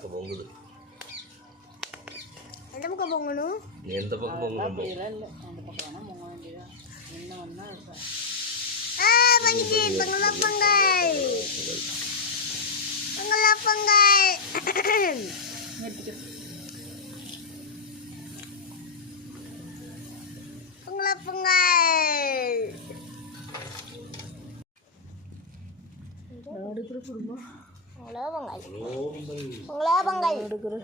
அக்க பொங்குது. எந்த பக்கம் பொங்கணும்? எந்த பக்கம் பொங்கணும்? இல்லை அந்த பக்கம் வேணால் பொங்க வேண்டியதான். என்ன ஒன்றா இருக்கும். பொங்கலா பொங்கல், பொங்கலா பொங்கல். பொங்கலா பொங்கல். எடுக்கிற குடும்பம் பொங்கலா பொங்கல், பொங்கலா பொங்கல். எடுக்கிற